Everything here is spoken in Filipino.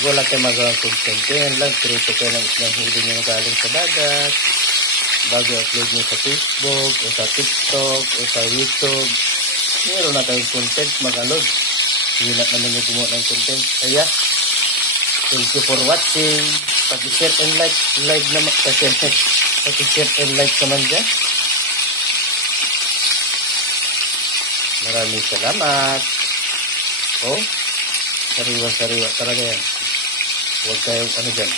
Siguro lang tayo magawang content. Yan lang, krito kayo ng islang huli nyo galing sa dagat. Bago upload nyo sa Facebook, o sa TikTok, o sa YouTube. Meron na tayong content mag-upload. Hinat naman yung gumawa ng content. Kaya, thank you for watching. Pag-share and like naman. Pag-share and like naman dyan. Maraming salamat. Oh, sariwa-sariwa talaga yan. Huwag kayong ano dyan.